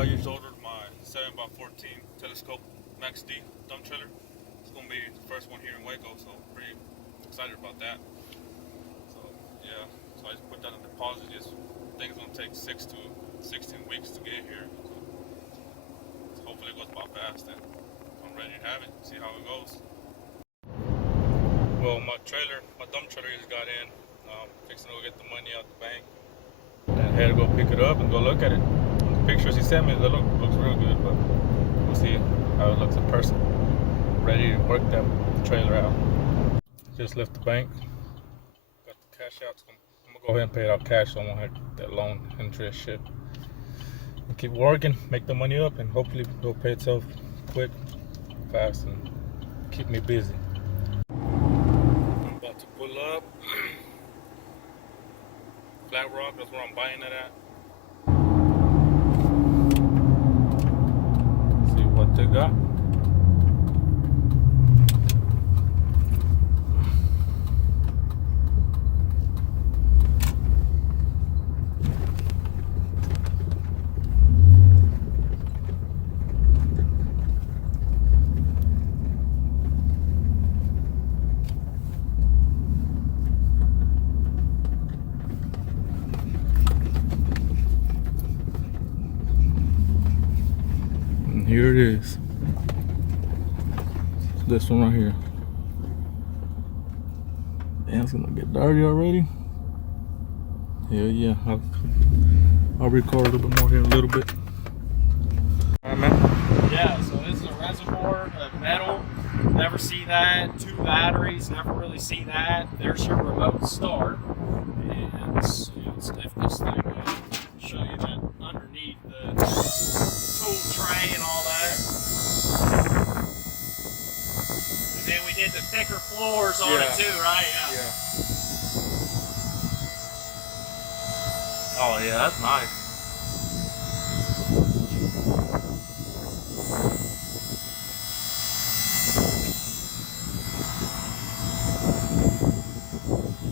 I just ordered my 7x14 telescope Max D dump trailer. It's gonna be the first one here in Waco, so I'm pretty excited about that. So yeah, so I just put down a deposit. Just I think it's gonna take 6 to 16 weeks to get here. So hopefully it goes by fast, and I'm ready to have it. See how it goes. Well, my dump trailer just got in. Fixing to go get the money out the bank. And I had to go pick it up and go look at it. The pictures he sent me, they looks real good, but we'll see how it looks in person. Ready to work that trailer out. Just left the bank. Got the cash out. So I'm gonna go ahead and pay it out cash, so I won't have that loan interest shit. And keep working, make the money up, and hopefully it'll pay itself quick, fast, and keep me busy. I'm about to pull up. Flat Rock, that's where I'm buying it at. See what they got. And here it is. This one right here. Damn, it's gonna get dirty already. Hell yeah. I'll record a little bit more here in a little bit. Alright, man. Yeah, so this is a reservoir of metal. Never see that. 2 batteries, never really see that. There's your remote start. And let's lift this thing up. Show you that underneath the tool tray and all that. And then we did the thicker floors on it too, right? Yeah. Oh yeah, that's nice.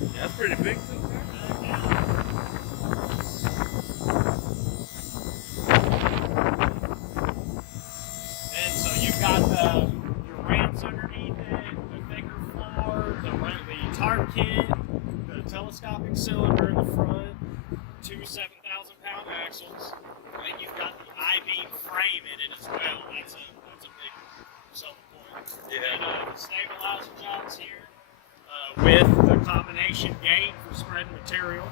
Yeah, that's pretty big too. And so you've got your ramps underneath it, the thicker floor, the tarp kit, the telescopic cylinder in the front, 2 7,000-pound axles, and you've got the I-beam frame in it as well. That's a big selling point. Yeah. And the stabilizer jobs here with the combination gate for spreading material.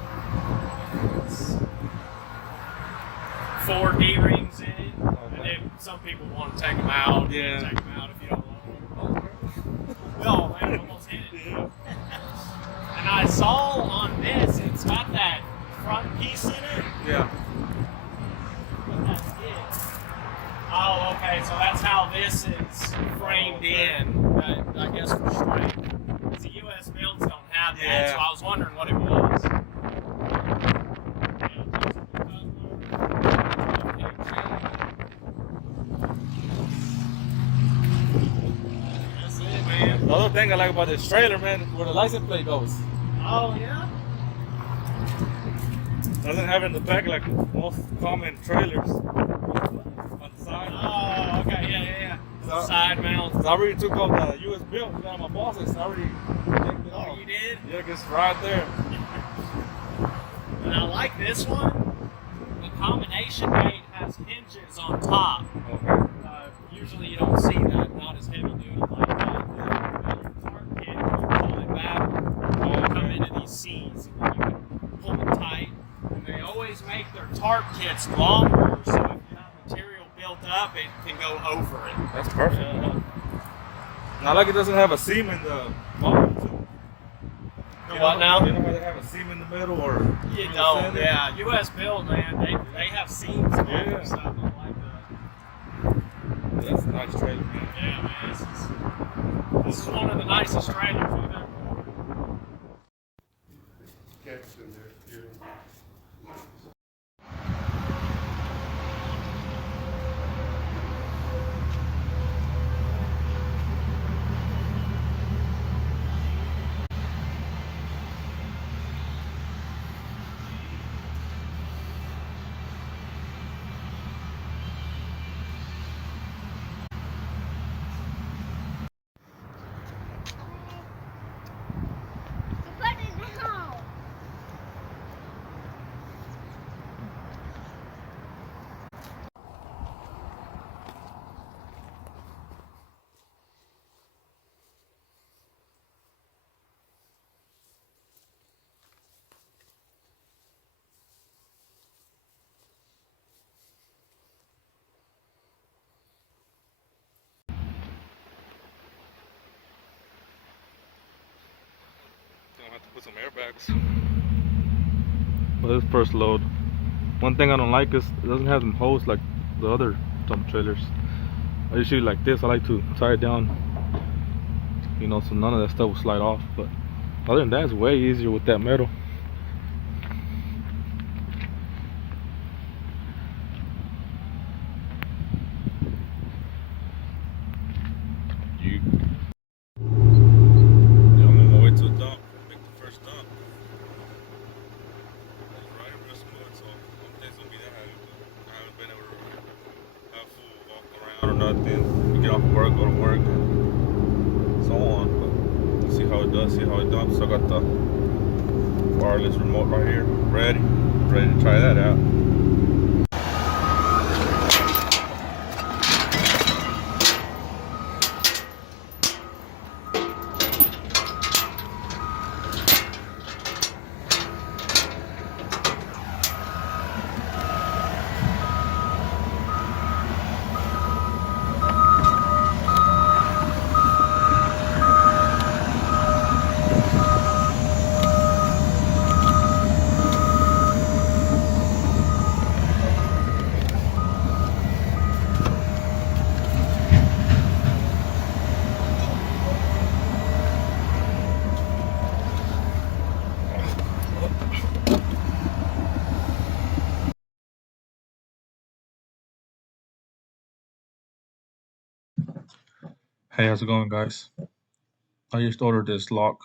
4 D-rings in it. Okay. And then some people want to take them out. Yeah. You can take them out if you don't want them. Oh man, I almost hit it. Yeah. And I saw on this, it's got that front piece in it. Yeah. But that's it. Oh, okay. So that's how this is framed in. I guess for strength. The U.S. builds don't have that, Yeah. so I was wondering what it was. That's it, man. The other thing I like about this trailer, man, is where the license plate goes. Oh, yeah? Doesn't have it in the back like most common trailers. On the side. Oh, okay. Yeah. So- Side mount. I already took off the US bill without my bosses. I already checked it Oh, off. you did? Yeah, it's right there. And I like this one. The combination gate has hinges on top. Okay. Usually you don't see that, not as heavy duty like that. But your tarp kit, you pull it back, you come into these C's, and then you can pull it tight. And they always make their tarp kits longer, so if you have material built up, it can go over it. That's perfect. And I like it doesn't have a seam in the bottom too. You know what now? You know where they have a seam in the middle or You in the don't, center? yeah. U.S. build, man, they have seams in Yeah. their stuff. I like that. Yeah, that's a nice trailer, man. Yeah, man, this is one of the nicest trailers we've ever ordered. Cats in there. Put some airbags. But this first load. One thing I don't like is it doesn't have them holes like the other dump trailers. I usually like this. I like to tie it down, you know, so none of that stuff will slide off. But other than that, it's way easier with that metal. Yeah, I'm on my way to the dump. Make the first dump. It's riding real smooth, so I'm thinking gonna be that heavy. I haven't been able to have full walk around or nothing. You get off work, go to work, and so on. But we'll see how it does, see how it dumps. So I got the wireless remote right here, ready to try that out. Hey, how's it going, guys? I just ordered this lock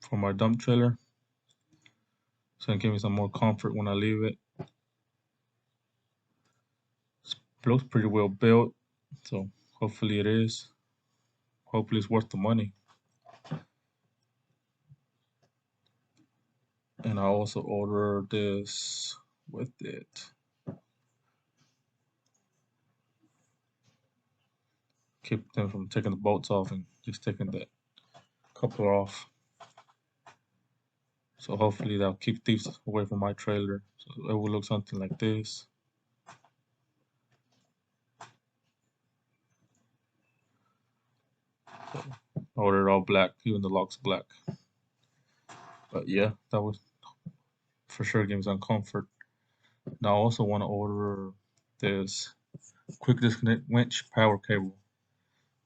for my dump trailer. It's gonna give me some more comfort when I leave it. It looks pretty well built, so hopefully it is. Hopefully it's worth the money. And I also ordered this with it. Keep them from taking the bolts off and just taking the coupler off. So hopefully that'll keep thieves away from my trailer. So it will look something like this. So I ordered all black, even the lock's black. But yeah, that was for sure give me some comfort. Now I also want to order this quick disconnect winch power cable.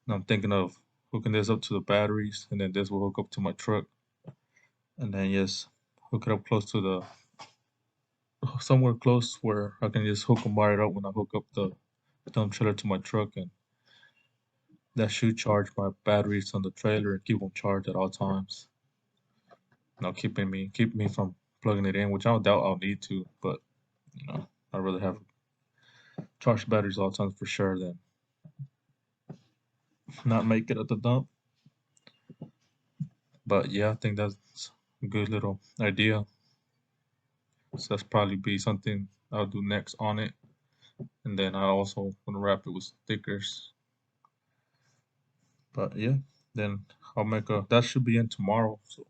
And I'm thinking of hooking this up to the batteries, and then this will hook up to my truck. And then yes, hook it up close to the somewhere close where I can just hook and wire it up when I hook up the dump trailer to my truck, and that should charge my batteries on the trailer and keep them charged at all times. Now keep me from plugging it in, which I doubt I'll need to, but you know, I'd rather have charged batteries all the time for sure than not make it at the dump. But yeah, I think that's a good little idea. So that's probably be something I'll do next on it. And then I also want to wrap it with stickers. But yeah, then I'll make that should be in tomorrow. So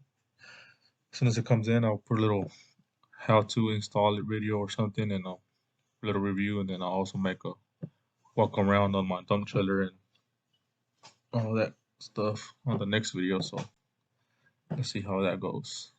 as soon as it comes in, I'll put a little how to install it video or something, and a little review, and then I'll also make a walk around on my dump trailer and all that stuff on the next video. So let's see how that goes.